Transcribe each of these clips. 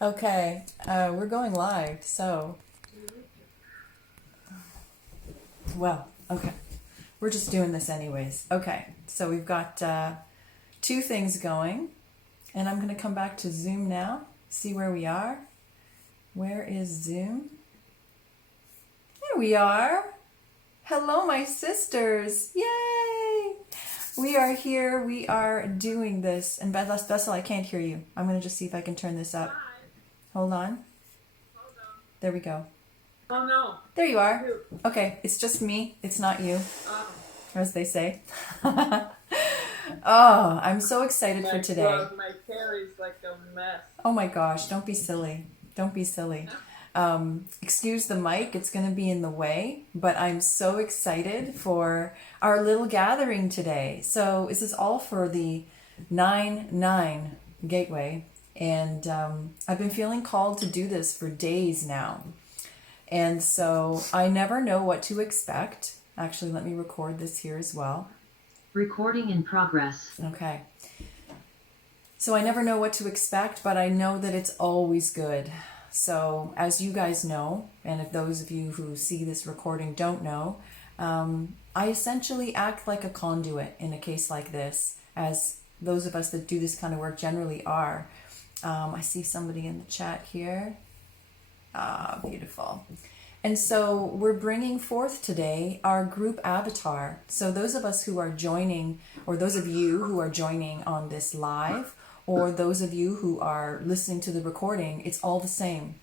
Okay, we're going live, so, well, okay. We're just doing this anyways. Okay, so we've got two things going, and I'm going to come back to Zoom now, see where we are. Where is Zoom? There we are. Hello, my sisters. Yay! We are here. We are doing this. And Bessel, I can't hear you. I'm going to just see if I can turn this up. Hold on. There we go. Oh no. There you are. Okay, it's just me. It's not you, as they say. Oh, I'm so excited for today. My hair is like a mess. Oh my gosh, don't be silly. Don't be silly. Excuse the mic, it's going to be in the way, but I'm so excited for our little gathering today. So this is all for the 9-9 Gateway, and I've been feeling called to do this for days now. And so I never know what to expect. Actually, let me record this here as well. Recording in progress. Okay. So I never know what to expect, but I know that it's always good. So as you guys know, and if those of you who see this recording don't know, I essentially act like a conduit in a case like this, as those of us that do this kind of work generally are. I see somebody in the chat here. Ah, beautiful. And so we're bringing forth today our group avatar. So those of us who are joining, or those of you who are joining on this live, or those of you who are listening to the recording, it's all the same.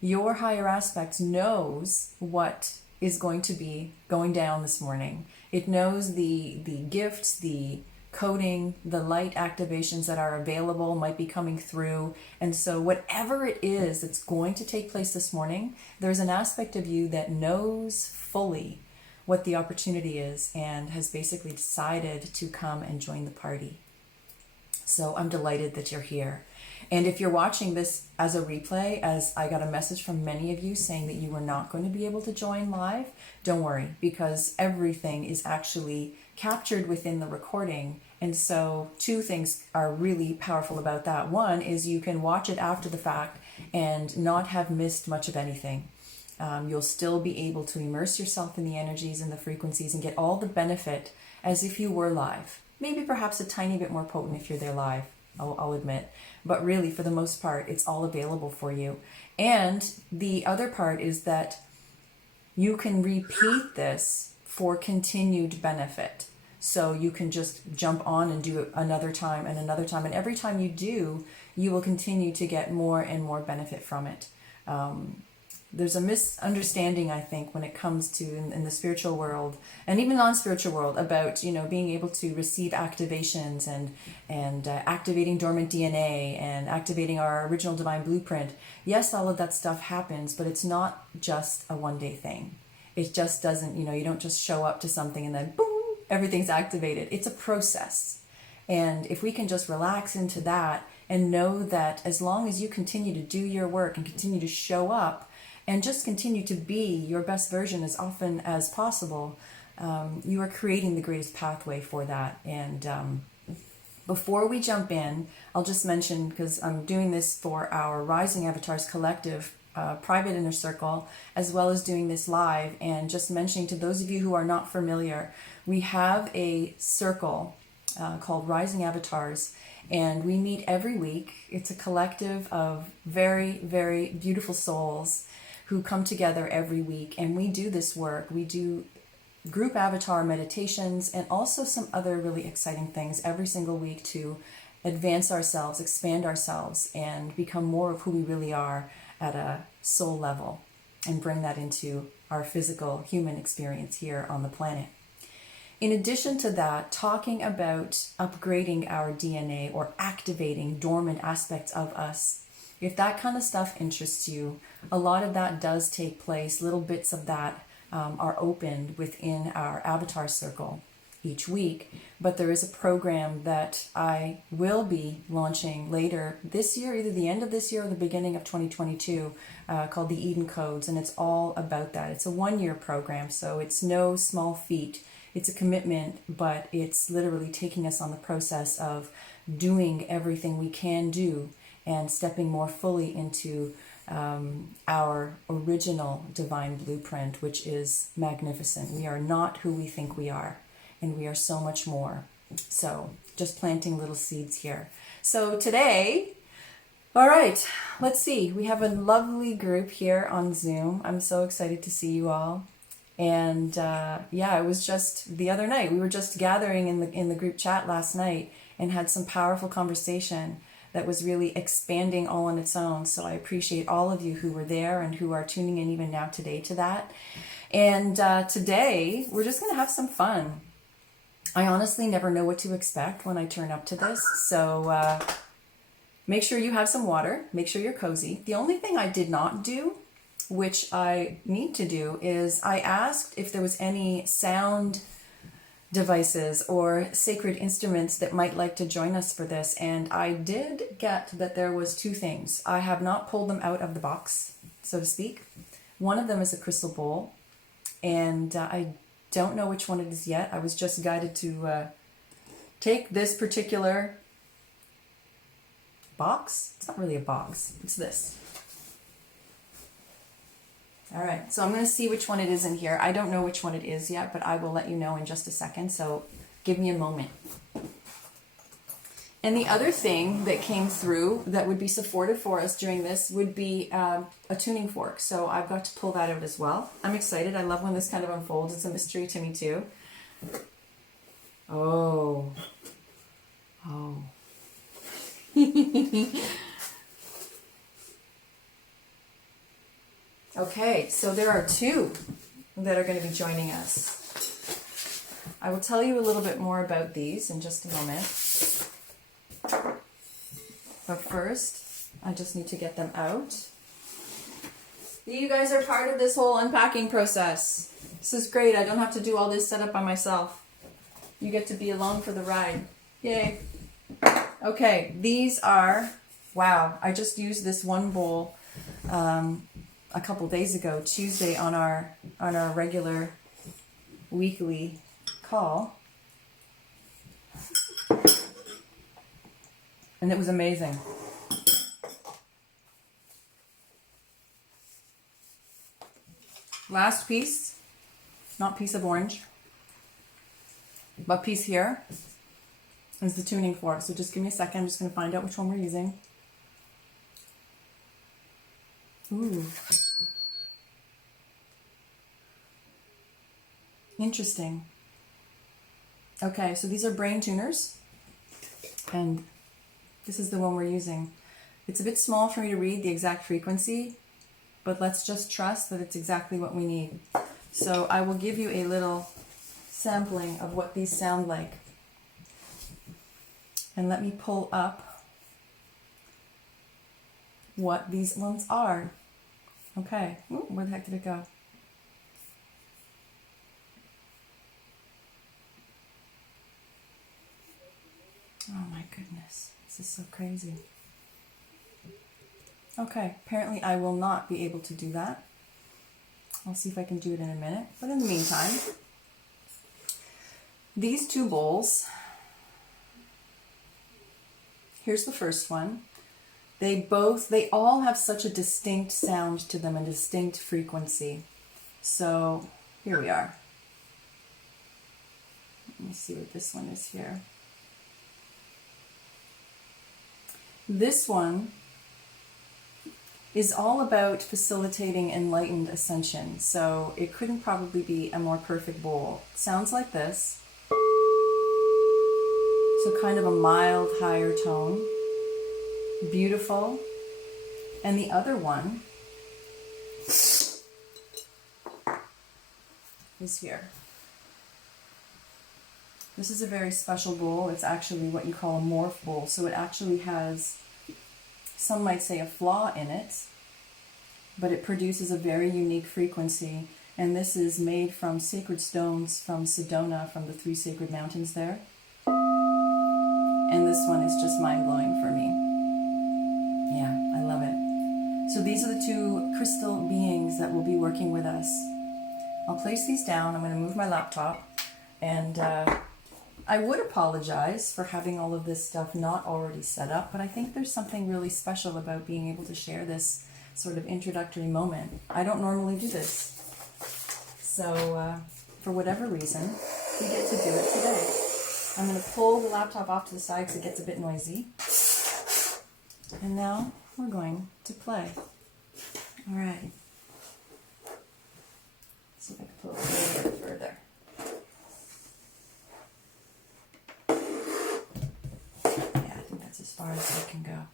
Your higher aspect knows what is going to be going down this morning. It knows the gifts, the coding, the light activations that are available might be coming through. And so whatever it is that's going to take place this morning, there's an aspect of you that knows fully what the opportunity is and has basically decided to come and join the party. So I'm delighted that you're here. And if you're watching this as a replay, as I got a message from many of you saying that you were not going to be able to join live, don't worry, because everything is actually captured within the recording. And so two things are really powerful about that. One is you can watch it after the fact and not have missed much of anything. You'll still be able to immerse yourself in the energies and the frequencies and get all the benefit as if you were live. Maybe perhaps a tiny bit more potent if you're there live, I'll admit. But really, for the most part, it's all available for you. And the other part is that you can repeat this for continued benefit. So you can just jump on and do it another time and another time. And every time you do, you will continue to get more and more benefit from it. There's a misunderstanding, I think, when it comes to in the spiritual world and even non-spiritual world about, being able to receive activations and activating dormant DNA and activating our original divine blueprint. Yes, all of that stuff happens, but it's not just a one-day thing. It just doesn't, you don't just show up to something and then boom, everything's activated. It's a process. And if we can just relax into that and know that as long as you continue to do your work and continue to show up, and just continue to be your best version as often as possible, you are creating the greatest pathway for that. And before we jump in, I'll just mention, because I'm doing this for our Rising Avatars Collective private inner circle, as well as doing this live, and just mentioning to those of you who are not familiar, we have a circle called Rising Avatars, and we meet every week. It's a collective of very, very beautiful souls who come together every week, and we do this work. We do group avatar meditations and also some other really exciting things every single week to advance ourselves, expand ourselves, and become more of who we really are at a soul level and bring that into our physical human experience here on the planet. In addition to that, talking about upgrading our DNA or activating dormant aspects of us. If that kind of stuff interests you, a lot of that does take place. Little bits of that are opened within our avatar circle each week. But there is a program that I will be launching later this year, either the end of this year or the beginning of 2022, called the Eden Codes. And it's all about that. It's a 1-year program, so it's no small feat. It's a commitment, but it's literally taking us on the process of doing everything we can do and stepping more fully into our original divine blueprint, which is magnificent. We are not who we think we are, and we are so much more. So just planting little seeds here. So today, all right, let's see. We have a lovely group here on Zoom. I'm so excited to see you all. And yeah, it was just the other night. We were just gathering in the group chat last night and had some powerful conversation that was really expanding all on its own. So I appreciate all of you who were there and who are tuning in even now today to that. And today, we're just going to have some fun. I honestly never know what to expect when I turn up to this. So make sure you have some water. Make sure you're cozy. The only thing I did not do, which I need to do, is I asked if there was any sound devices or sacred instruments that might like to join us for this, and I did get that there was two things. I have not pulled them out of the box, so to speak. One of them is a crystal bowl, and I don't know which one it is yet. I was just guided to take this particular box. It's not really a box, it's this. All right, so I'm going to see which one it is in here. I don't know which one it is yet, but I will let you know in just a second, so give me a moment. And the other thing that came through that would be supportive for us during this would be a tuning fork. So I've got to pull that out as well. I'm excited. I love when this kind of unfolds. It's a mystery to me too. Oh. Oh. Okay, so there are two that are going to be joining us. I will tell you a little bit more about these in just a moment. But first, I just need to get them out. You guys are part of this whole unpacking process. This is great. I don't have to do all this setup by myself. You get to be along for the ride. Yay. Okay, these are, wow, I just used this one bowl a couple days ago, Tuesday, on our regular weekly call, and it was amazing. Last piece, not piece of orange, but piece here is the tuning fork. So just give me a second. I'm just going to find out which one we're using. Ooh. Interesting. Okay, so these are brain tuners, and this is the one we're using. It's a bit small for me to read the exact frequency, but let's just trust that it's exactly what we need. So I will give you a little sampling of what these sound like. And let me pull up what these ones are. Okay. Ooh, where the heck did it go? Oh my goodness. This is so crazy. Okay. Apparently I will not be able to do that. I'll see if I can do it in a minute. But in the meantime, these two bowls, here's the first one. They all have such a distinct sound to them and distinct frequency. So here we are. Let me see what this one is here. This one is all about facilitating enlightened ascension. So it couldn't probably be a more perfect bowl. It sounds like this. So kind of a mild, higher tone. Beautiful. And the other one is here. This is a very special bowl. It's actually what you call a morph bowl. So it actually has, some might say, a flaw in it, but it produces a very unique frequency. And this is made from sacred stones from Sedona, from the 3 sacred mountains there. And this one is just mind-blowing for me. Yeah, I love it. So these are the two crystal beings that will be working with us. I'll place these down. I'm going to move my laptop, and I would apologize for having all of this stuff not already set up, but I think there's something really special about being able to share this sort of introductory moment. I don't normally do this. So, for whatever reason, we get to do it today. I'm going to pull the laptop off to the side because it gets a bit noisy. And now we're going to play. All right. Let's see if I can pull it a little bit further. Yeah, I think that's as far as I can go.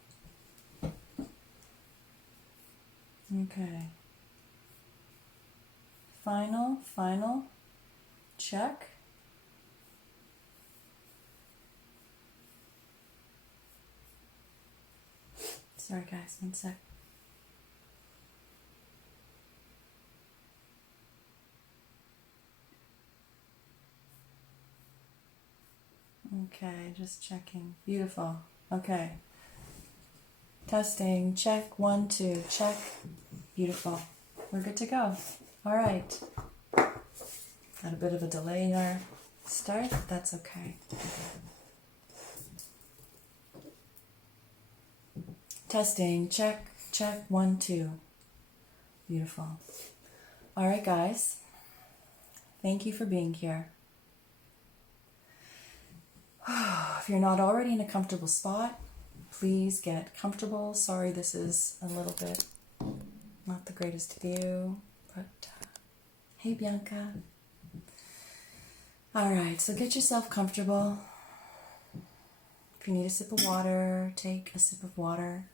Okay. Final check. Sorry guys, one sec. Okay, just checking. Beautiful. Okay. Testing. Check. 1, 2. Check. Beautiful. We're good to go. All right. Got a bit of a delay in our start. That's okay. Testing. Check. Check. 1, 2. Beautiful. All right, guys. Thank you for being here. If you're not already in a comfortable spot, please get comfortable. Sorry, this is a little bit not the greatest view, but hey, Bianca. All right, so get yourself comfortable. If you need a sip of water, take a sip of water.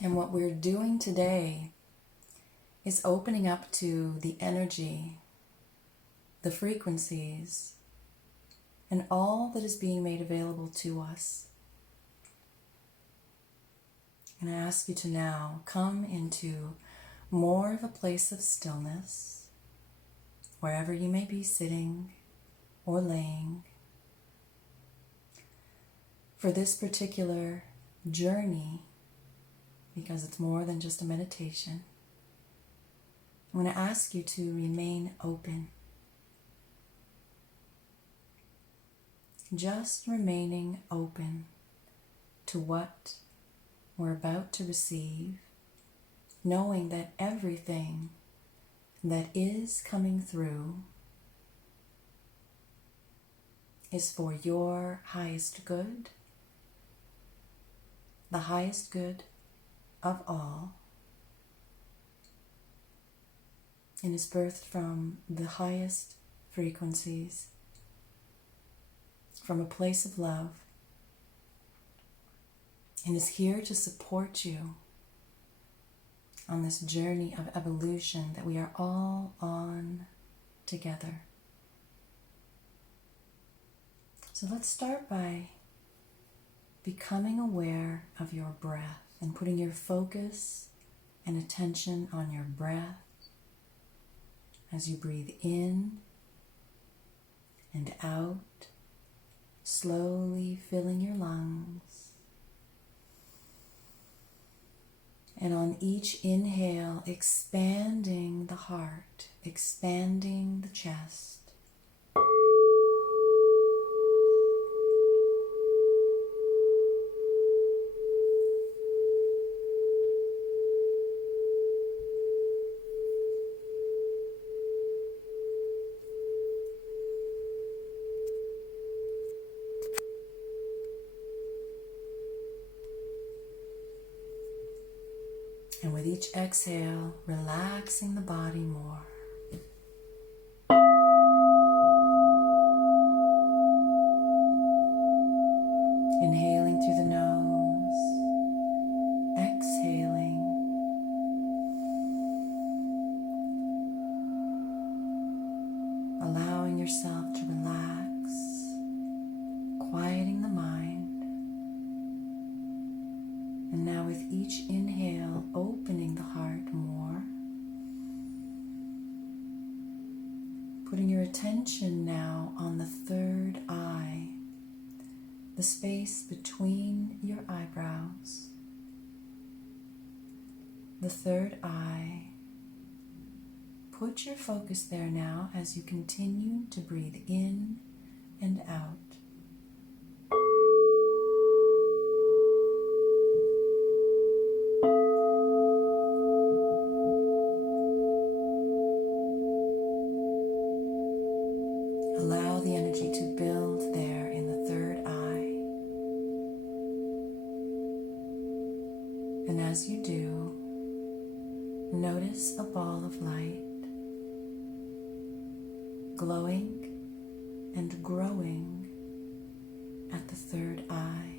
And what we're doing today is opening up to the energy, the frequencies, and all that is being made available to us. And I ask you to now come into more of a place of stillness, wherever you may be sitting or laying. For this particular journey, because it's more than just a meditation, I'm going to ask you to remain open. Just remaining open to what we're about to receive, knowing that everything that is coming through is for your highest good, the highest good of all, and is birthed from the highest frequencies, from a place of love, and is here to support you on this journey of evolution that we are all on together. So let's start by becoming aware of your breath and putting your focus and attention on your breath as you breathe in and out, slowly filling your lungs. And on each inhale, expanding the heart, expanding the chest. And with each exhale, relaxing the body more. Inhaling through the nose, exhaling. Allowing yourself to relax, quieting the mind. And now with each inhale, opening the heart more. Putting your attention now on the third eye, the space between your eyebrows. The third eye put your focus there now as you continue to breathe in and out. Allow the energy to build there in the third eye. And as you do, notice a ball of light glowing and growing at the third eye.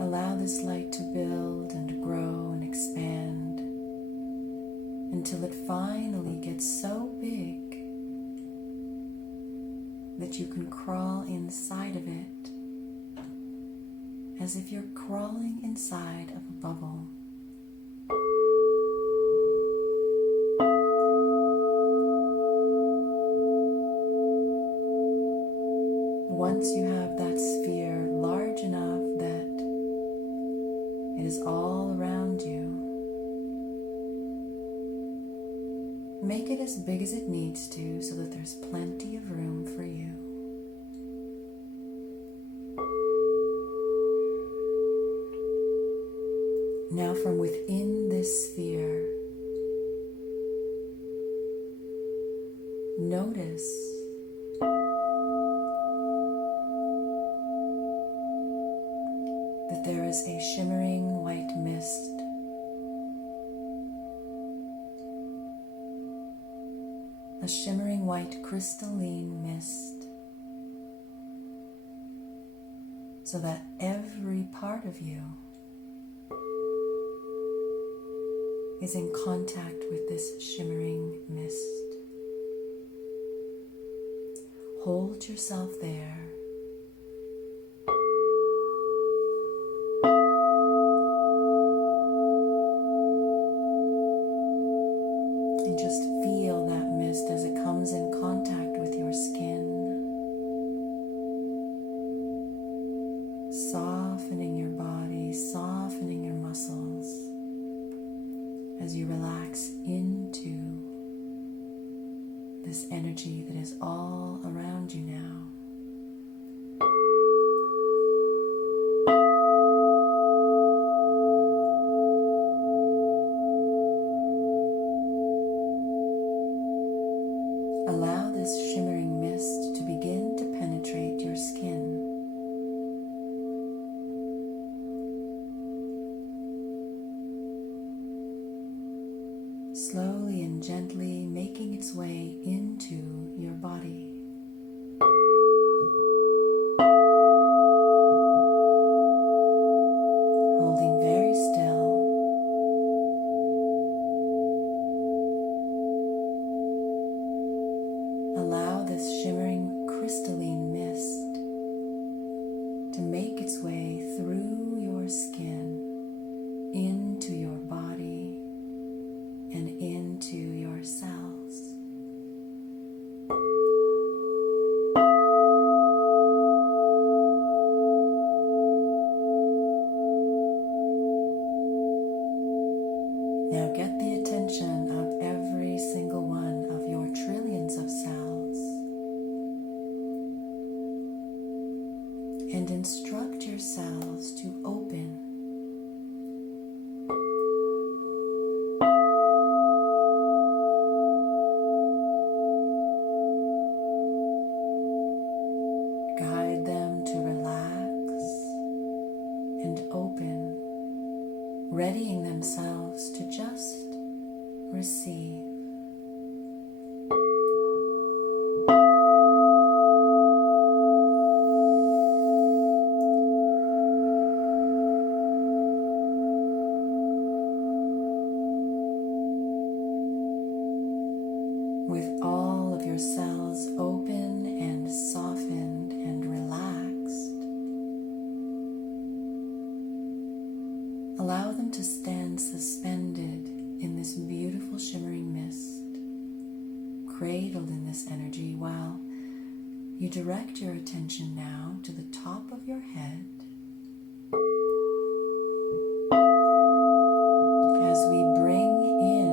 Allow this light to build and grow and expand until it finally gets so big that you can crawl inside of it as if you're crawling inside of a bubble. Once you have that sphere large enough that it is all around you, make it as big as it needs to so that there's plenty of room for you. Now from within this sphere, notice that there is a shimmering white mist. A shimmering white crystalline mist, so that every part of you is in contact with this shimmering mist. Hold yourself there. And just feel that mist as it comes in contact with your skin, softening your body, softening your muscles as you relax into this energy that is all around you now. Allow this shimmering mist to begin to penetrate your skin. Slowly and gently making its way into your body. Holding very still. Allow this shimmering crystalline mist to make its way through your skin, into your body, and into your cells. Now get the attention of every single one of your trillions of cells and instruct your cells to open. Guide them to relax and open, readying themselves to just receive. With all of your cells open and softened and relaxed, allow them to stand suspended in this beautiful shimmering mist, cradled in this energy while you direct your attention now to the top of your head as we bring in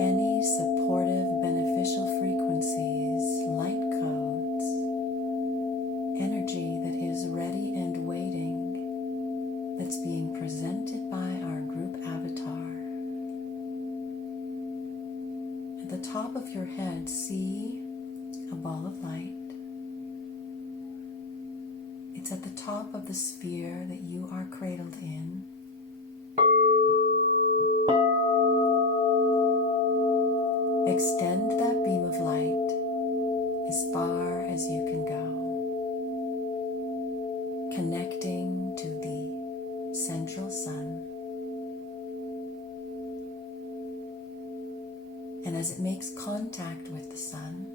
any supportive, beneficial frequencies, light codes, energy that is ready and waiting, that's being presented by our group avatar. At the top of your head, see a ball of light. It's at the top of the sphere that you are cradled in. Extend that beam of light as far as you can go, connecting to the central sun. And as it makes contact with the sun,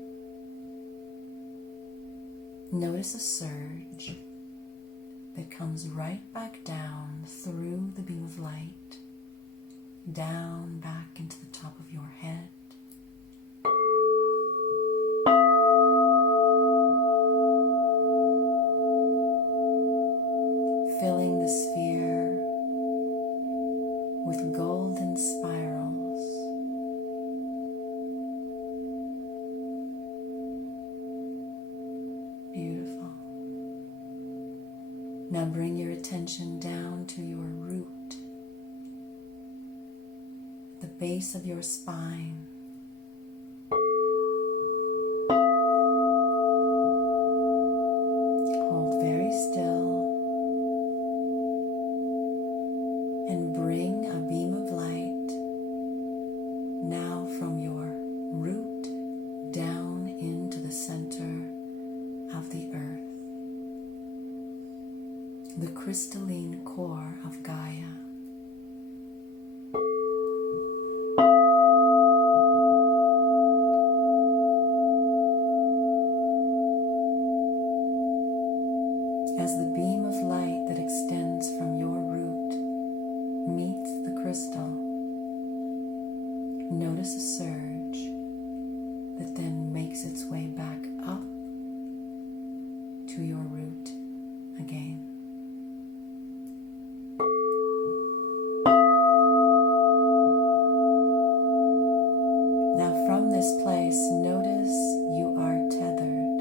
notice a surge that comes right back down through the beam of light, down back into the top of your head. Filling the sphere with golden spirals. Beautiful. Now bring your attention down to your root, the base of your spine. Hold very still and bring a beam of light now from your root down into the center of the earth, the crystalline core of Gaia. As the beam of light that extends from your root meets the crystal, notice a surge that then makes its way back up to your root again. Now from this place, notice you are tethered.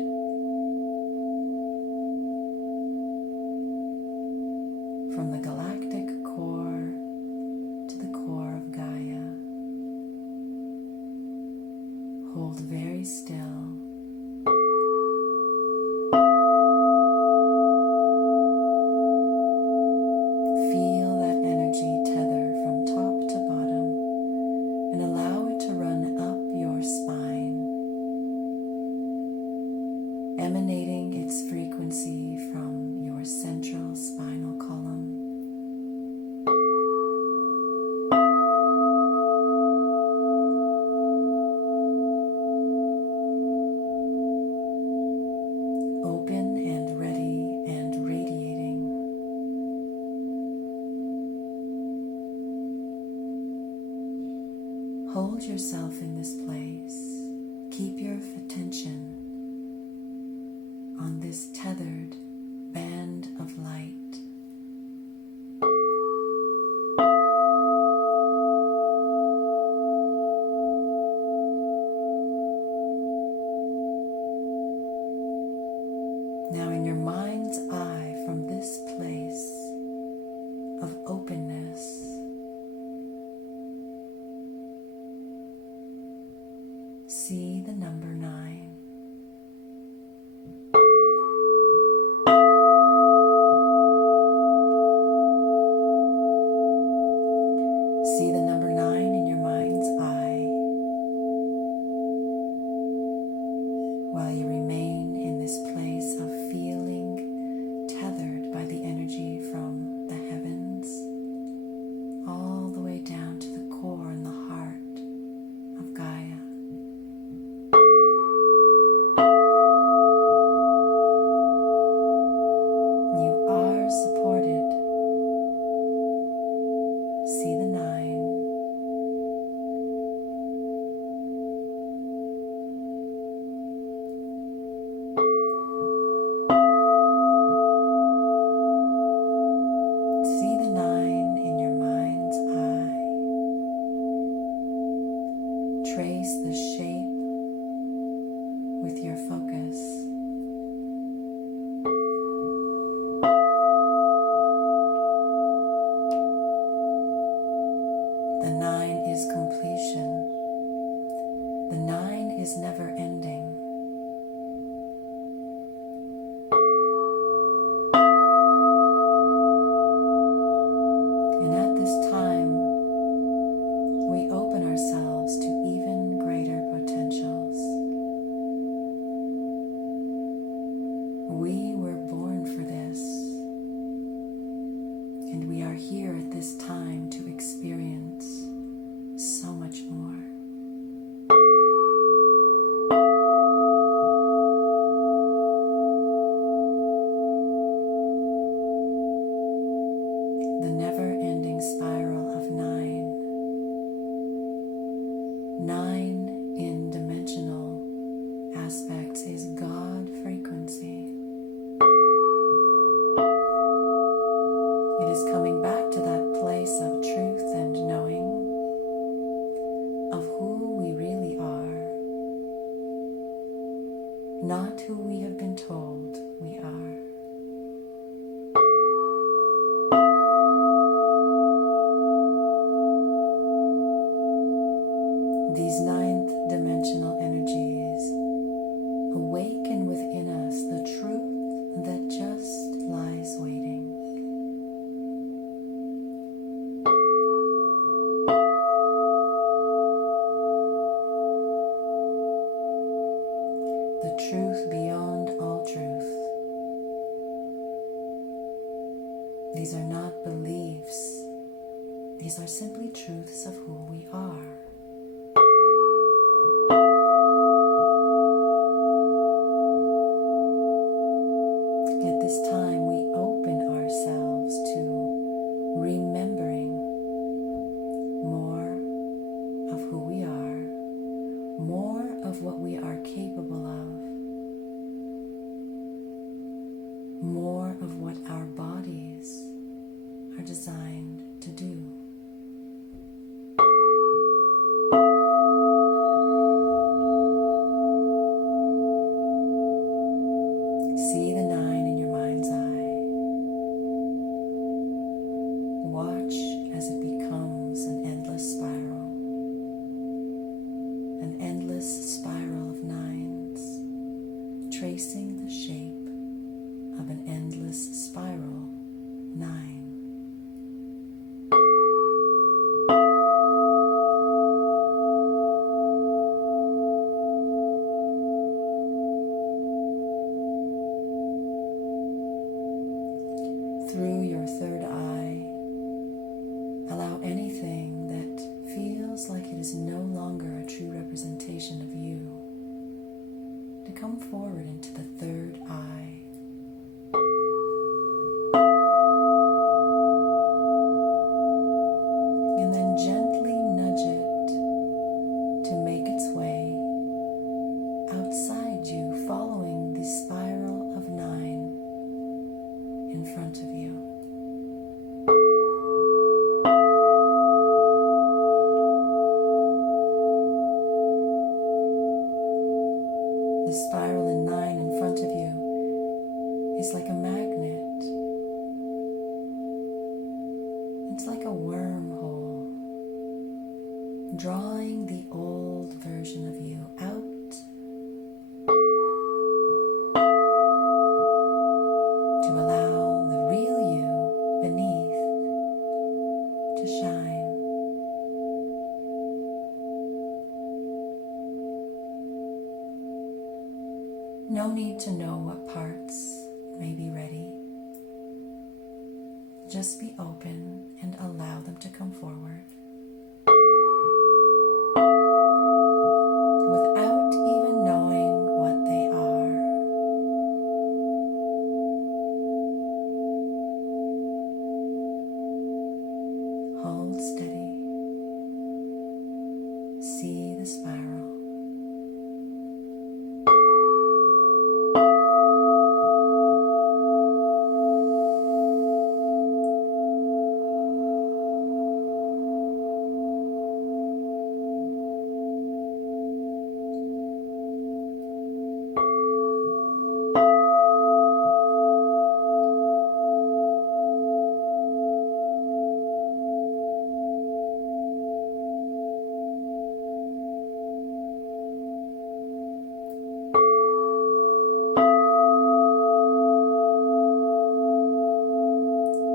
From the galactic core to the core of Gaia. Hold very still. Feel that energy tether from top to bottom and allow it to run up your spine, emanating its frequency from your central spinal column. Open and ready and radiating. Hold yourself in this place. Keep your attention on this tethered band of light. Now in your mind's eye, from this place of openness, see the number 9. See the number 9 in your mind's eye while you remain in this place of feeling tethered by the energy from the heavens all the way down to the core and the heart of Gaia. We were born for this, and we are here at this time to experience so much more. The never-ending spiral of nine. Nine in dimensional aspects is God frequency. It is coming back to that place of truth and knowing of who we really are, not who we have been told we are. These ninth dimensional energies awaken within us the truth that just lies waiting. The truth beyond all truth. These are not beliefs. These are simply truths of who we are. At this time, we open ourselves to remembering more of who we are, more of what we are capable of, more of what our bodies are designed to do. See the nine in your mind's eye. Watch as it becomes an endless spiral. An endless spiral of nines, tracing the shape of an endless spiral 9. Through your third eye, allow anything that feels like it is no longer a true representation of you to come forward into the third eye. And then gently nudge it to make its way outside you, following the spiral of 9 in front of you. The spiral in 9 in front of you is like a magnet. It's like a wormhole, drawing the old version of you out to allow the real you beneath to shine. No need to know what parts may be ready. Just be open and allow them to come forward. Without even knowing what they are. Hold steady. See the spiral.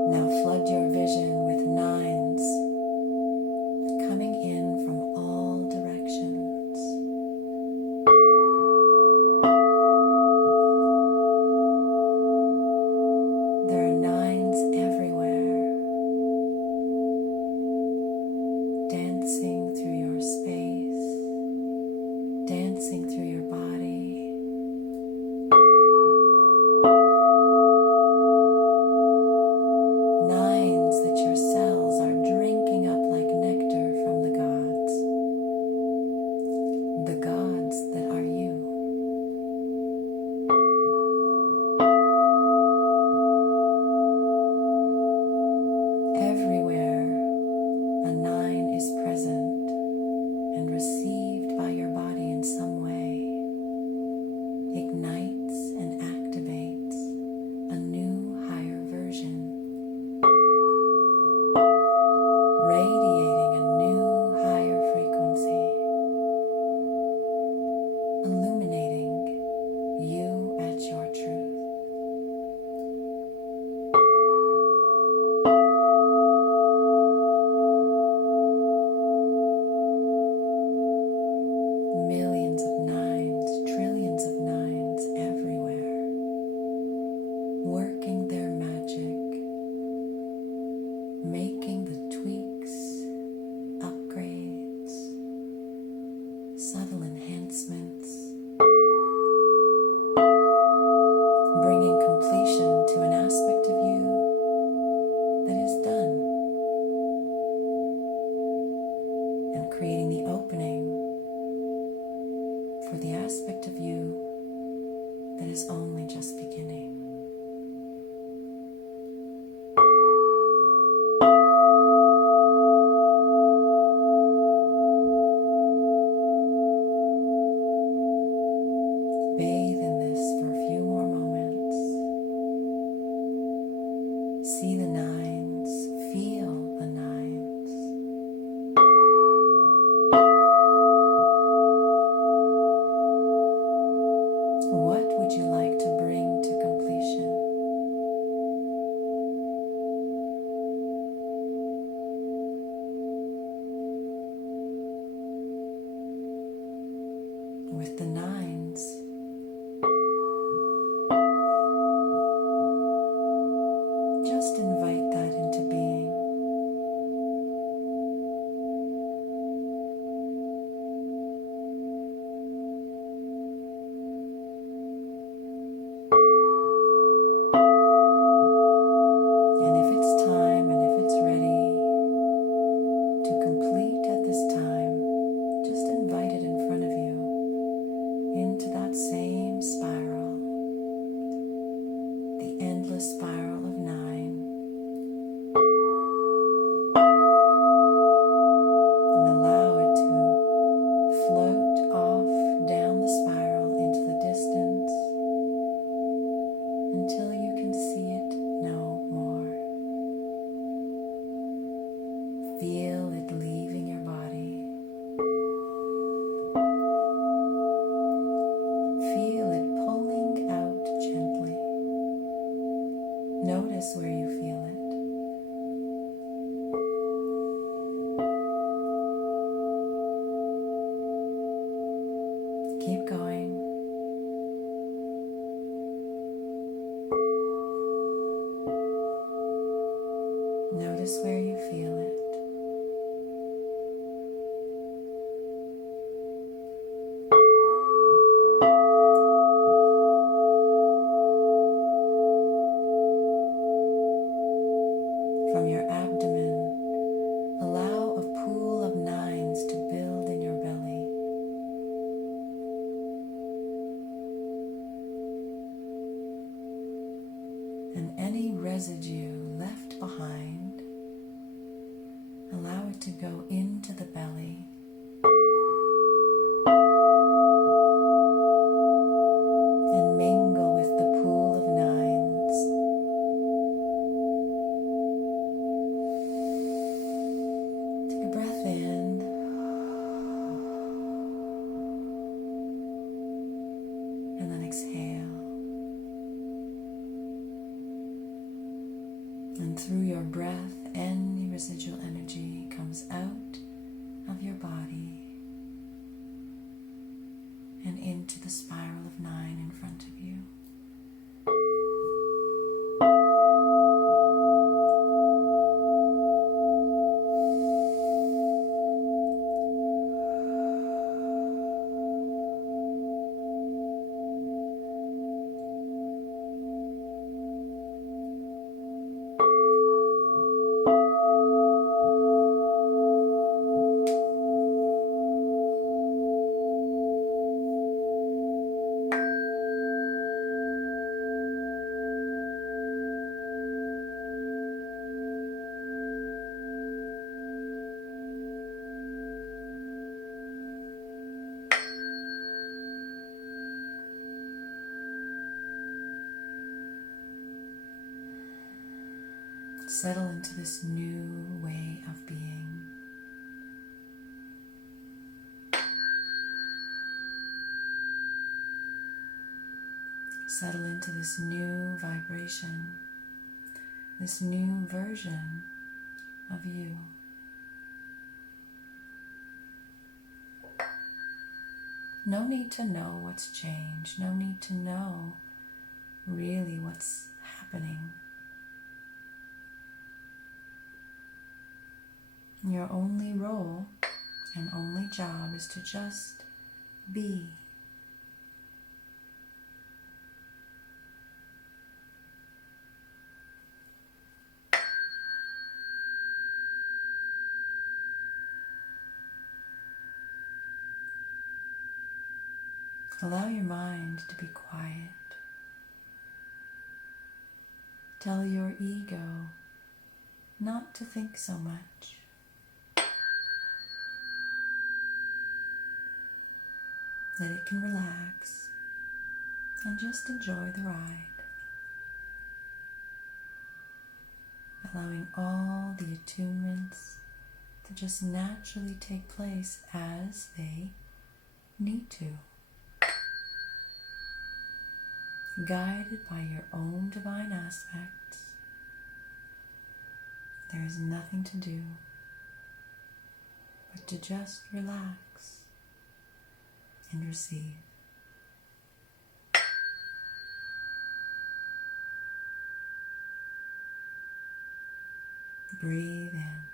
Now flood your vision with 9s coming in from all directions. working their magic, making the tweaks, upgrades, subtle enhancements, bringing completion to an aspect of you that is done, and creating the opening for the aspect of you that is only just beginning. Bathe in this for a few more moments. See the nines, feel the nines. What would you like to bring to completion? With the nines, just invite that into being. And if it's time and if it's ready to complete at this time, just invite it in front of you into that same spiral, the endless spiral of 9. And allow it to float off down the spiral into the distance until you can see it no more. Feel it leaving your body. Feel it pulling out gently. Notice where you feel it. Keep going. Notice where you feel it. From your abdomen, allow a pool of 9s to build in your belly. And any residue left behind, allow it to go into the belly. And mingle with the pool of 9s. Take a breath in. And then exhale. And through your breath, any residual energy comes out of your body and into the spiral of 9 in front of you. Settle into this new way of being. Settle into this new vibration, this new version of you. No need to know what's changed. No need to know really what's happening happening. Your only role and only job is to just be. Allow your mind to be quiet. Tell your ego not to think so much. That it can relax and just enjoy the ride. Allowing all the attunements to just naturally take place as they need to. Guided by your own divine aspects. There is nothing to do but to just relax and receive. Breathe in.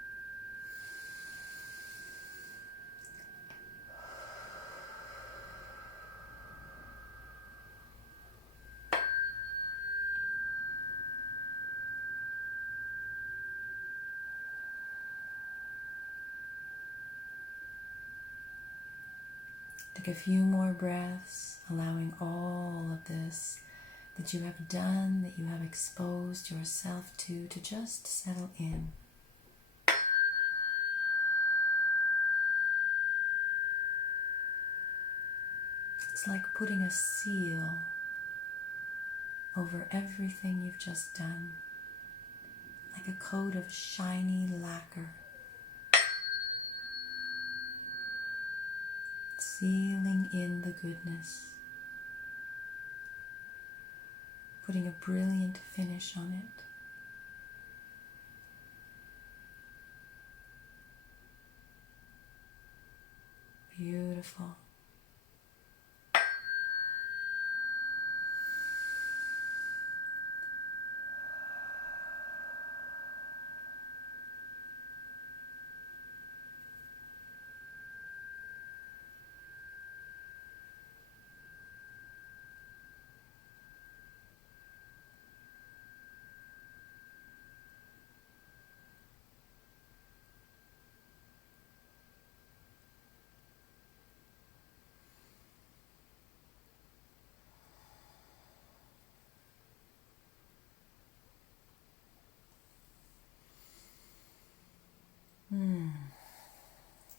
Take a few more breaths, allowing all of this that you have done, that you have exposed yourself to just settle in. It's like putting a seal over everything you've just done, like a coat of shiny lacquer. Sealing in the goodness, putting a brilliant finish on it. Beautiful.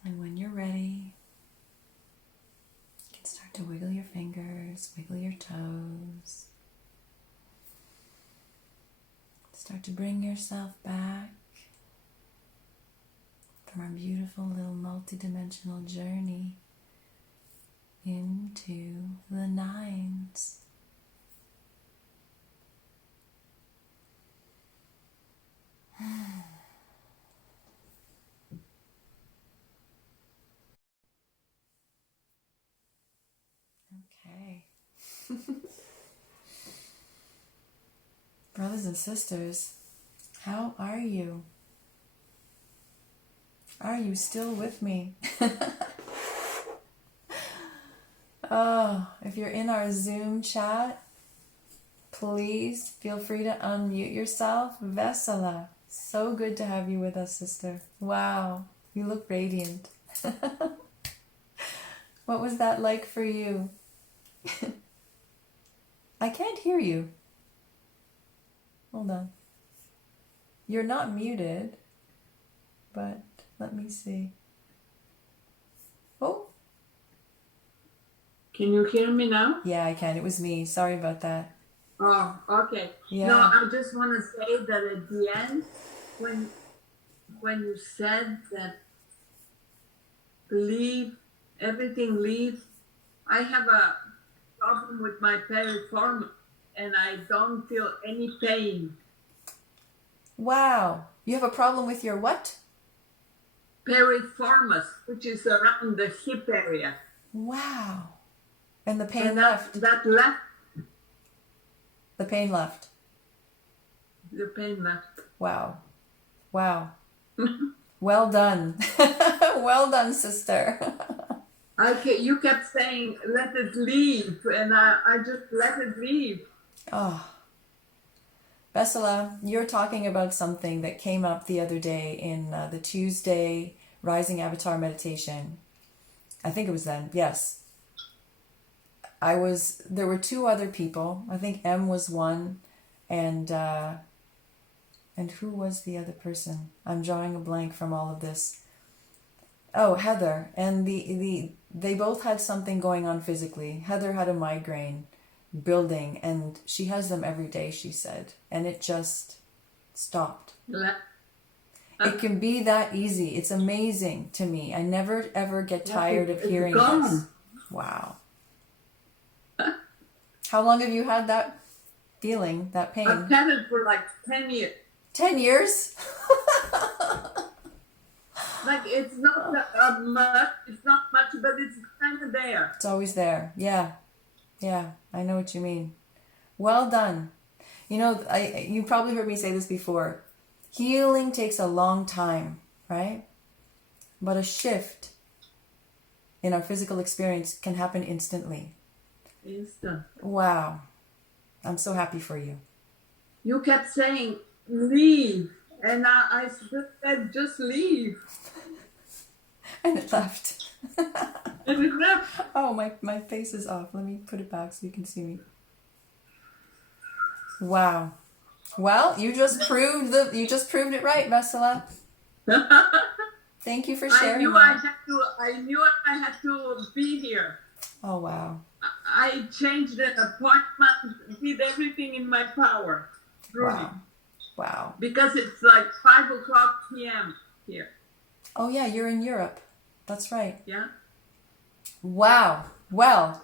And when you're ready, you can start to wiggle your fingers, wiggle your toes. Start to bring yourself back from our beautiful little multidimensional journey into the nines. Okay. Brothers and sisters, how are you? Are you still with me? Oh, if you're in our Zoom chat, please feel free to unmute yourself. Vesela, so good to have you with us, sister. Wow, you look radiant. What was that like for you? I can't hear you. Hold on. You're not muted, but let me see. Oh. Can you hear me now? Yeah, I can. It was me. Sorry about that. Oh, okay. Yeah. No, I just want to say that at the end, when you said that leave, everything leaves, I have a problem with my piriformis and I don't feel any pain. Wow. You have a problem with your what? Piriformis, which is around the hip area. Wow. And the pain And left. that left. The pain left. The pain left. Wow. Wow. Well done. Well done, sister. Okay, you kept saying, let it leave, and I just let it leave. Oh, Vesela, you're talking about something that came up the other day in the Tuesday Rising Avatar meditation. I think it was then. Yes. There were two other people. I think M was one, and who was the other person? I'm drawing a blank from all of this. Oh, Heather. And they both had something going on physically. Heather had a migraine building, and she has them every day, she said, and it just stopped. It can be that easy. It's amazing to me. I never ever get tired of hearing this. Wow. How long have you had that feeling, that pain? I've had it for like 10 years. 10 years? Like, it's not much, but it's kind of there. It's always there. Yeah. Yeah, I know what you mean. Well done. You know, you probably heard me say this before. Healing takes a long time, right? But a shift in our physical experience can happen instantly. Instant. Wow. I'm so happy for you. You kept saying, leave. And I said, just leave. And it left. And it left. Oh, my face is off. Let me put it back so you can see me. Wow. Well, you just proved it right, Vesela. Thank you for sharing. I knew I had to be here. Oh, wow. I changed the appointment, did everything in my power. Truly. Wow. Wow. Because it's like 5:00 p.m. here. Oh, yeah, you're in Europe. That's right. Yeah. Wow. Well,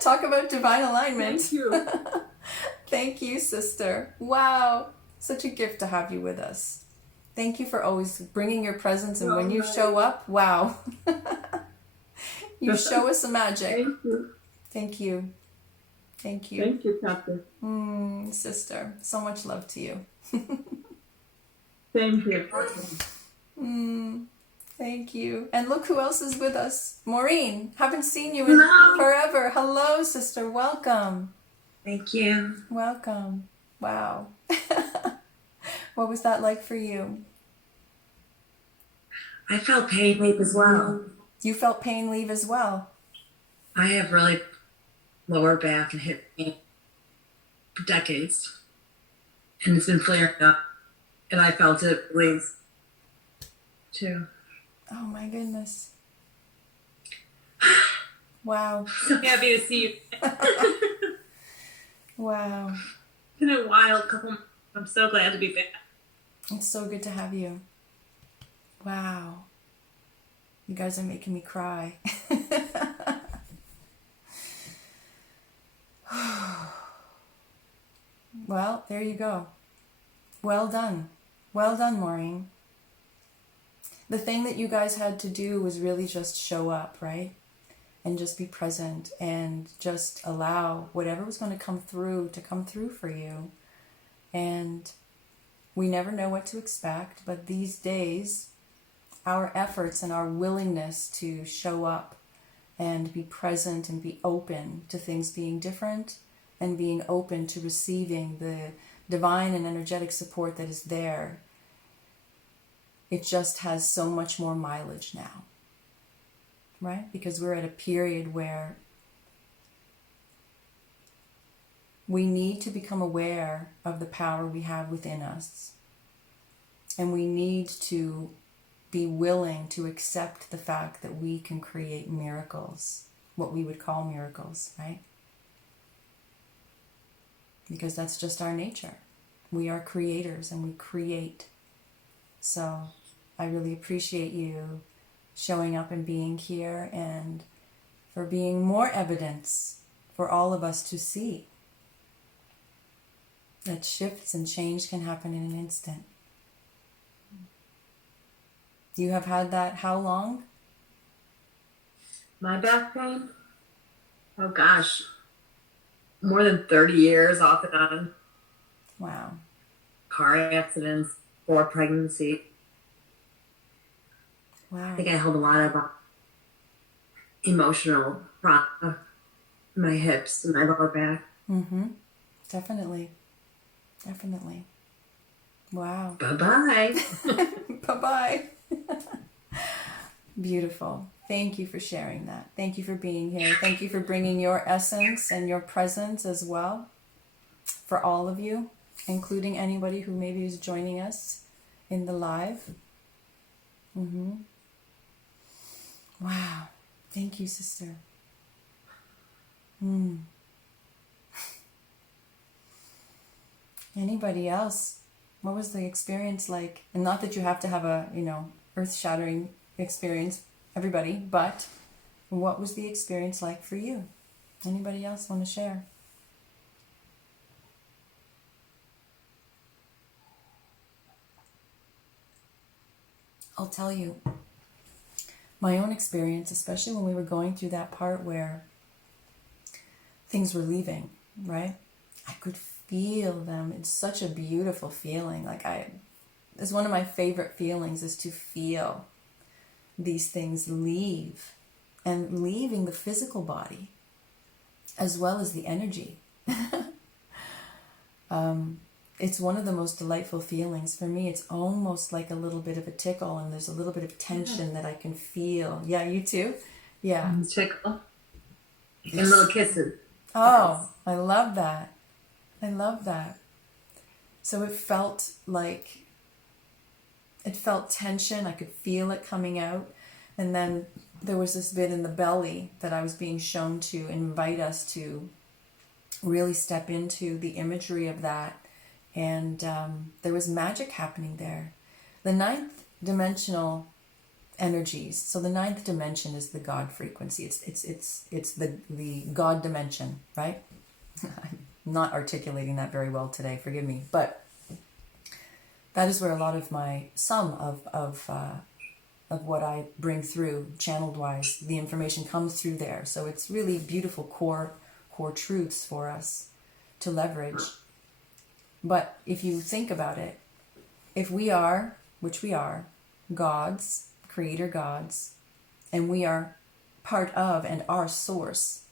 talk about divine alignment. Thank you. Thank you, sister. Wow. Such a gift to have you with us. Thank you for always bringing your presence, and when you show up, wow. You show us the magic. Thank you. Thank you. Thank you. Thank you, Captain. Sister, so much love to you. Same here. Thank you. And look who else is with us. Maureen, haven't seen you in Hello. forever. Hello, sister. Welcome. Thank you. Welcome. Wow. What was that like for you? I felt pain leave as well. You felt pain leave as well. I have really lower back and hip pain for decades. And it's been flaring up. And I felt it leave too. Oh my goodness. Wow. So happy to see you. Wow. It's been a while, I'm so glad to be back. It's so good to have you. Wow. You guys are making me cry. Well, there you go. Well done. Well done, Maureen. The thing that you guys had to do was really just show up, right? And just be present and just allow whatever was going to come through for you. And we never know what to expect, but these days, our efforts and our willingness to show up and be present and be open to things being different and being open to receiving the divine and energetic support that is there, it just has so much more mileage now, right? Because we're at a period where we need to become aware of the power we have within us. And we need to be willing to accept the fact that we can create miracles, what we would call miracles, right? Because that's just our nature. We are creators and we create. So I really appreciate you showing up and being here, and for being more evidence for all of us to see that shifts and change can happen in an instant. You have had that how long? My back pain? Oh gosh. More than 30 years off and on. Wow. car accidents, or pregnancy. Wow. I think I held a lot of emotional trauma in my hips and my lower back. Mm-hmm. Definitely. Definitely. Wow. Bye-bye. Bye-bye. Beautiful. Thank you for sharing that. Thank you for being here. Thank you for bringing your essence and your presence as well for all of you, including anybody who maybe is joining us in the live. Wow. Thank you, sister. Anybody else? What was the experience like? And not that you have to have a, earth-shattering experience, everybody, but what was the experience like for you? Anybody else want to share? I'll tell you my own experience, especially when we were going through that part where things were leaving, right? I could feel them. It's such a beautiful feeling. It's one of my favorite feelings is to feel these things leave and leaving the physical body as well as the energy. It's one of the most delightful feelings. For me, it's almost like a little bit of a tickle, and there's a little bit of tension that I can feel. Yeah, you too? Yeah. Tickle. And little kisses. Oh, I love that. I love that. So it felt tension. I could feel it coming out. And then there was this bit in the belly that I was being shown to invite us to really step into the imagery of that. And there was magic happening there. The ninth dimensional energies. So the ninth dimension is the God frequency. It's the God dimension, right? I'm not articulating that very well today. Forgive me, but that is where a lot of some of what I bring through channeled wise, the information comes through there. So it's really beautiful core truths for us to leverage. But if you think about it, if we are, which we are, gods, creator gods, and we are part of and our source,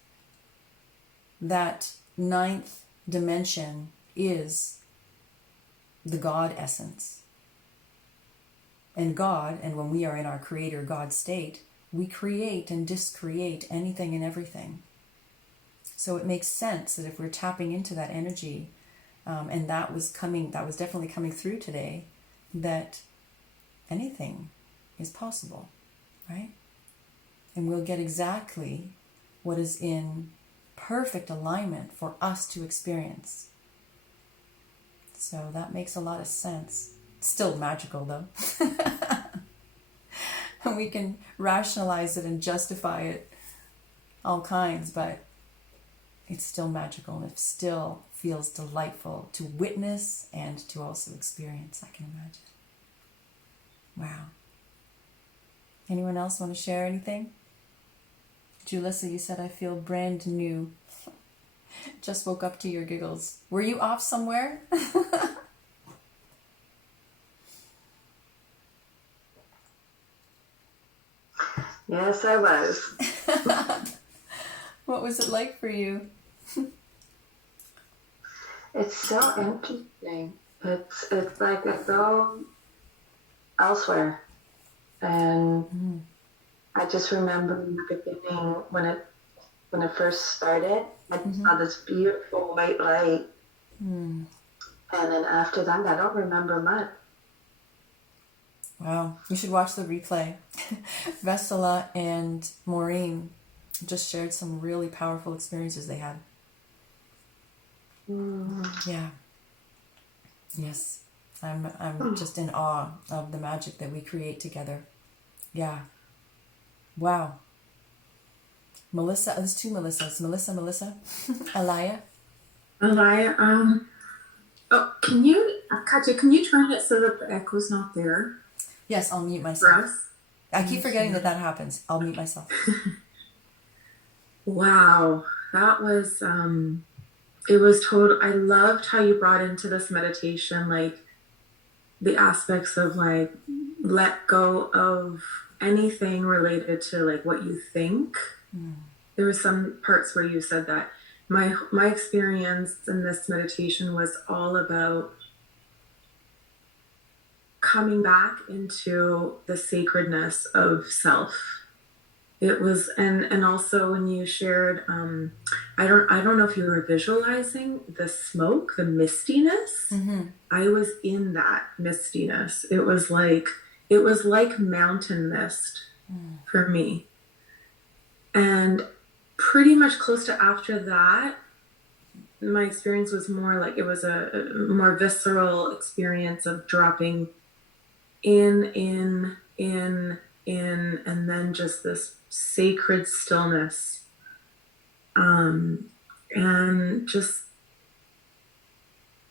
that ninth dimension is the God essence. And God, and when we are in our creator God state, we create and discreate anything and everything. So it makes sense that if we're tapping into that energy, and that was definitely coming through today, that anything is possible, right? And we'll get exactly what is in perfect alignment for us to experience. So that makes a lot of sense. It's still magical though. And we can rationalize it and justify it all kinds, but it's still magical, and it still feels delightful to witness and to also experience, I can imagine. Wow. Anyone else want to share anything? Julissa, you said I feel brand new. Just woke up to your giggles. Were you off somewhere? Yes, I was. What was it like for you? It's so interesting. It's like I go elsewhere, and I just remember in the beginning when it first started, I saw this beautiful white light, and then after that, I don't remember much. Wow, you should watch the replay. Vesela and Maureen just shared some really powerful experiences they had. Yeah. Yes. I'm just in awe of the magic that we create together. Yeah. Wow. Melissa, there's two Melissas. Melissa. Alaya. Oh, Katya, can you turn it so that the echo's not there Yes, I'll mute for myself. us? I keep forgetting that happens. I'll mute myself. Wow, that was, it was total. I loved how you brought into this meditation, like the aspects of like let go of anything related to like what you think. There were some parts where you said that my experience in this meditation was all about coming back into the sacredness of self. It was, and also when you shared, I don't know if you were visualizing the smoke, the mistiness. I was in that mistiness. It was like mountain mist for me. And pretty much close to after that, my experience was more like, it was a more visceral experience of dropping in, and then just this sacred stillness. And just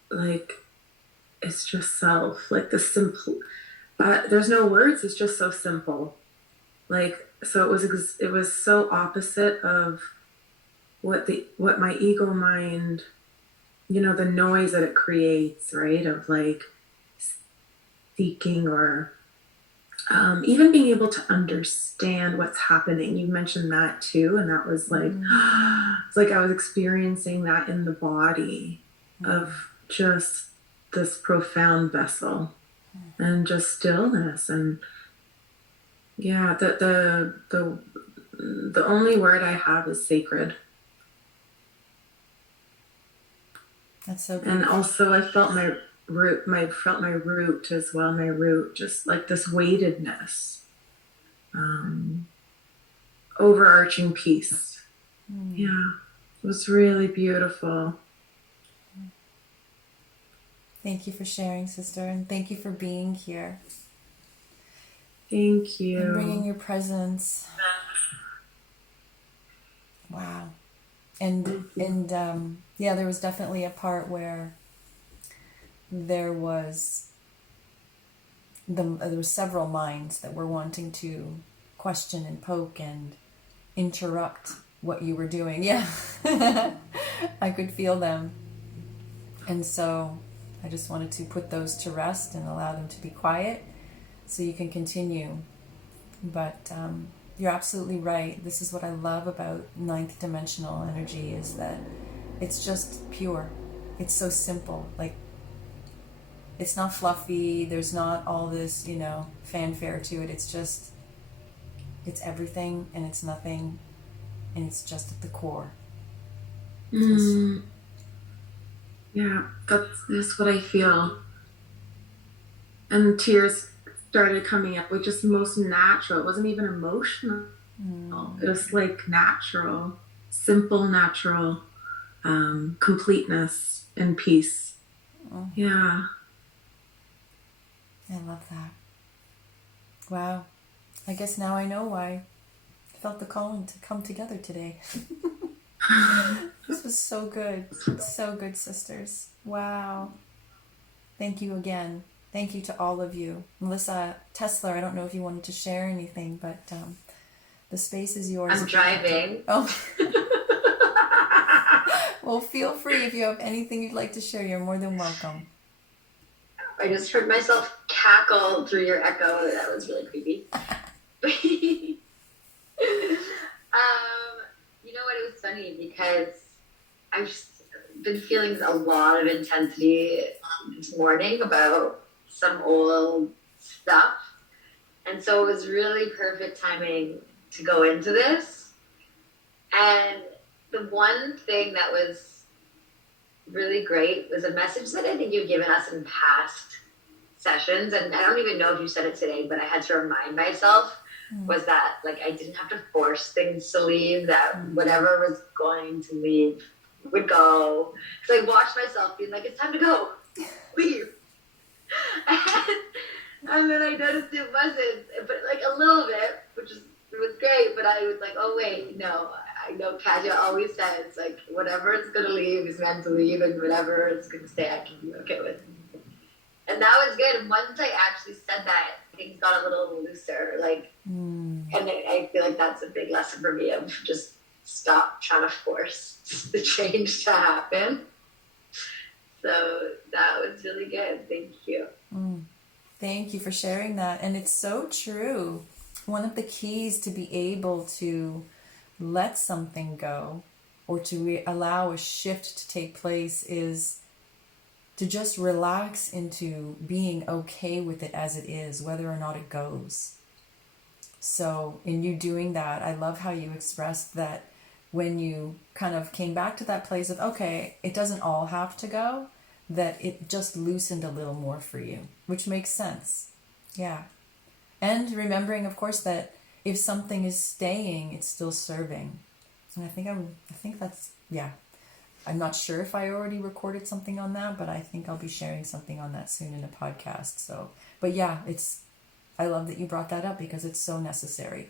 like, it's just self, like the simple, there's no words. It's just so simple. Like, so it was so opposite of what my ego mind, you know, the noise that it creates, right? Of like seeking or even being able to understand what's happening. You mentioned that too, and that was like, it's like I was experiencing that in the body of just this profound vessel and just stillness. And yeah, the only word I have is sacred. That's so good. And also I felt my root as well. My root, just like this weightedness, overarching peace. Yeah, it was really beautiful. Thank you for sharing, sister, and thank you for being here. Thank you. And bringing your presence. Wow. And yeah, there was definitely a part where there was several minds that were wanting to question and poke and interrupt what you were doing. Yeah. I could feel them. And so I just wanted to put those to rest and allow them to be quiet so you can continue. But you're absolutely right. This is what I love about ninth dimensional energy, is that it's just pure. It's so simple. Like, it's not fluffy. There's not all this, you know, fanfare to it. It's just, it's everything and it's nothing, and it's just at the core. Yeah, that's what I feel. And tears started coming up, like just most natural. It wasn't even emotional. It was like natural, simple, natural, completeness and peace. Yeah. I love that. Wow. I guess now I know why I felt the calling to come together today. This was so good. So good, sisters. Wow. Thank you again. Thank you to all of you. Melissa Tesler, I don't know if you wanted to share anything, but the space is yours. I'm driving. Oh. Well, feel free if you have anything you'd like to share. You're more than welcome. I just heard myself cackle through your echo. That was really creepy. You know what? It was funny because I've just been feeling a lot of intensity this morning about some old stuff. And so it was really perfect timing to go into this. And the one thing that was really great was a message that I think you've given us in past sessions. And I don't even know if you said it today, but I had to remind myself was that like I didn't have to force things to leave, that whatever was going to leave would go. Because I watched myself being like, it's time to go. Leave. And then I noticed it wasn't, but like a little bit, which was great, but I was like, oh wait, no. I know Katya always says, like, whatever it's going to leave is meant to leave, and whatever it's going to stay, I can be okay with. And that was good. And once I actually said that, things got a little looser. Like, and I feel like that's a big lesson for me of just stop trying to force the change to happen. So that was really good. Thank you. Thank you for sharing that. And it's so true. One of the keys to be able to let something go or to allow a shift to take place is to just relax into being okay with it as it is, whether or not it goes. So in you doing that, I love how you expressed that when you kind of came back to that place of, okay, it doesn't all have to go, that it just loosened a little more for you, which makes sense. Yeah. And remembering, of course, that if something is staying, it's still serving. And I think that's, yeah. I'm not sure if I already recorded something on that, but I think I'll be sharing something on that soon in a podcast. So, but yeah, I love that you brought that up because it's so necessary.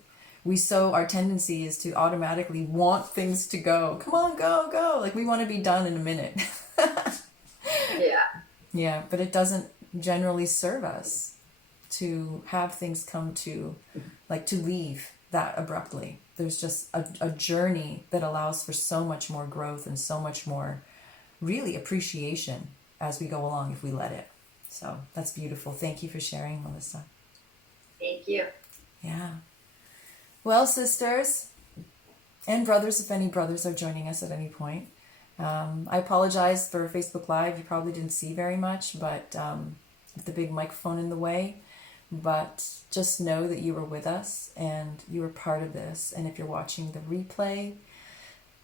Our tendency is to automatically want things to go. Come on, go, go. Like we want to be done in a minute. Yeah. Yeah, but it doesn't generally serve us to have things come to, like to leave that abruptly. There's just a journey that allows for so much more growth and so much more really appreciation as we go along if we let it. So that's beautiful. Thank you for sharing, Melissa. Thank you. Yeah. Well, sisters and brothers, if any brothers are joining us at any point, I apologize for Facebook Live. You probably didn't see very much, but with the big microphone in the way. But just know that you were with us and you were part of this. And if you're watching the replay,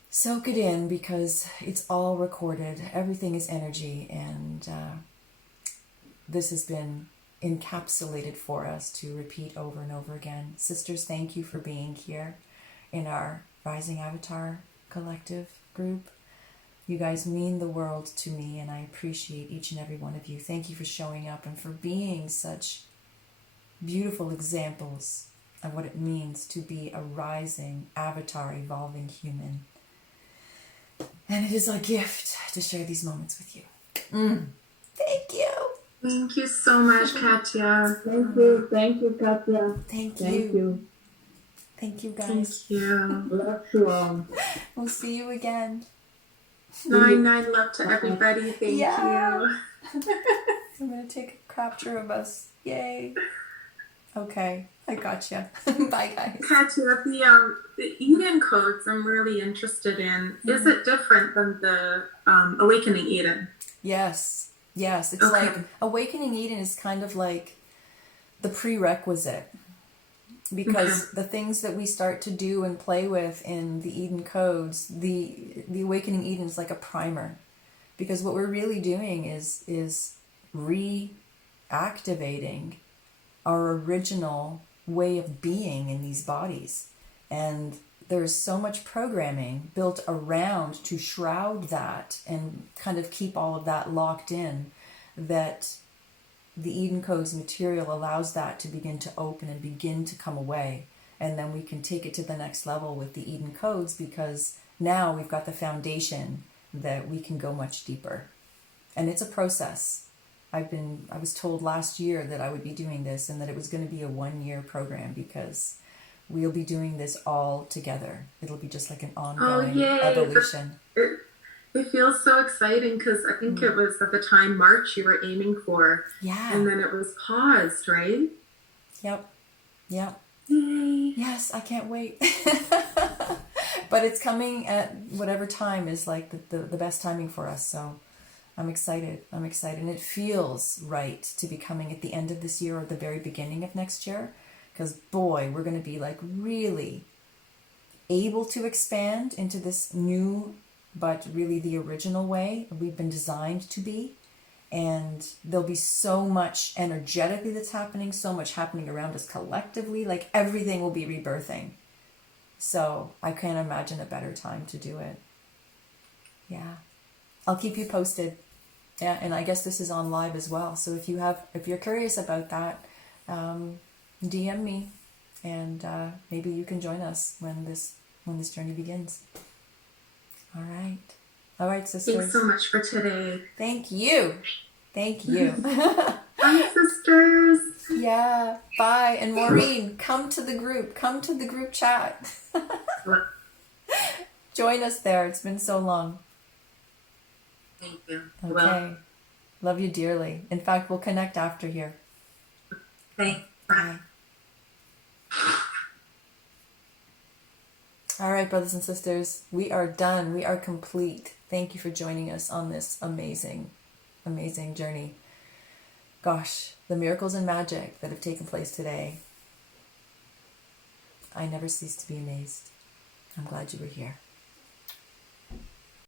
soak it in because it's all recorded. Everything is energy. And this has been encapsulated for us to repeat over and over again. Sisters, thank you for being here in our Rising Avatar Collective group. You guys mean the world to me, and I appreciate each and every one of you. Thank you for showing up and for being such beautiful examples of what it means to be a rising avatar, evolving human. And it is a gift to share these moments with you. Thank you. Thank you so much, Katya. Thank you, Katya. Thank Thank you. you. Thank you, Thank guys. you. Bless you all. We'll see you again. 9 love to everybody. Thank Yeah. you. I'm going to take a capture of us. Yay. Okay, I gotcha. Bye, guys. Katya, the Eden codes I'm really interested in. Is it different than the Awakening Eden? Yes. It's Okay. like Awakening Eden is kind of like the prerequisite because the things that we start to do and play with in the Eden codes, the Awakening Eden is like a primer, because what we're really doing is reactivating our original way of being in these bodies. And there's so much programming built around to shroud that and kind of keep all of that locked in, that the Eden Codes material allows that to begin to open and begin to come away. And then we can take it to the next level with the Eden Codes, because now we've got the foundation that we can go much deeper. And it's a process. I was told last year that I would be doing this and that it was going to be a 1-year program, because we'll be doing this all together. It'll be just like an ongoing evolution. It feels so exciting because I think it was at the time March you were aiming for. Yeah. And then it was paused, right? Yep. Yay. Yes, I can't wait. But it's coming at whatever time is like the best timing for us. So I'm excited. And it feels right to be coming at the end of this year or the very beginning of next year. Because boy, we're going to be like really able to expand into this new, but really the original way we've been designed to be. And there'll be so much energetically that's happening, so much happening around us collectively, like everything will be rebirthing. So I can't imagine a better time to do it. Yeah. I'll keep you posted. Yeah, and I guess this is on live as well. So if you're curious about that, DM me, and maybe you can join us when this journey begins. All right, sisters. Thanks so much for today. Thank you. Bye, sisters. Yeah. Bye. And Maureen, come to the group. Come to the group chat. Join us there. It's been so long. Thank you. Okay. Well. Love you dearly. In fact, we'll connect after here. Thanks. Bye. All right, brothers and sisters, we are done. We are complete. Thank you for joining us on this amazing, amazing journey. Gosh, the miracles and magic that have taken place today. I never cease to be amazed. I'm glad you were here.